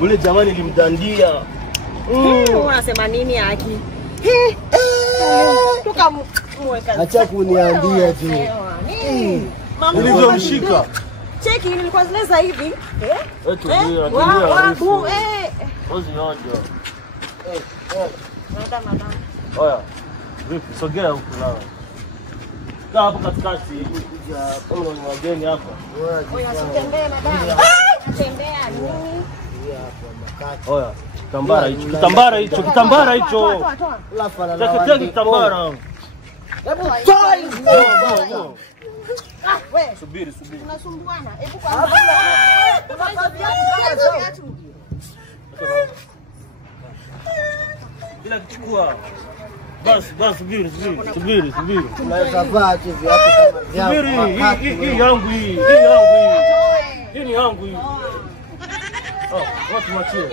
Ule jamani nilimdandia. Unasema nini haki? Tukamweka. Acha kuniambia tu. Nilivyomshika. Cheki nilikuwa zileza hivi. Tulia. Ozi nyojo. Madam. Oya. Vipi sogea huko na. Kaa hapo katikati kuja kama ni wageni hapa. Oya sitembee madam. Tembea nini? Oya. Kitambara hicho. Toa kitambara. Hebu toa hizo. Wewe Subiri. unasumbuana. Hebu kwa bila kuchukua. Basi subiri. Tunaweza vaa tu viatu kama vyao. Hii yangu hii. Hii ni yangu hii. Watu machie.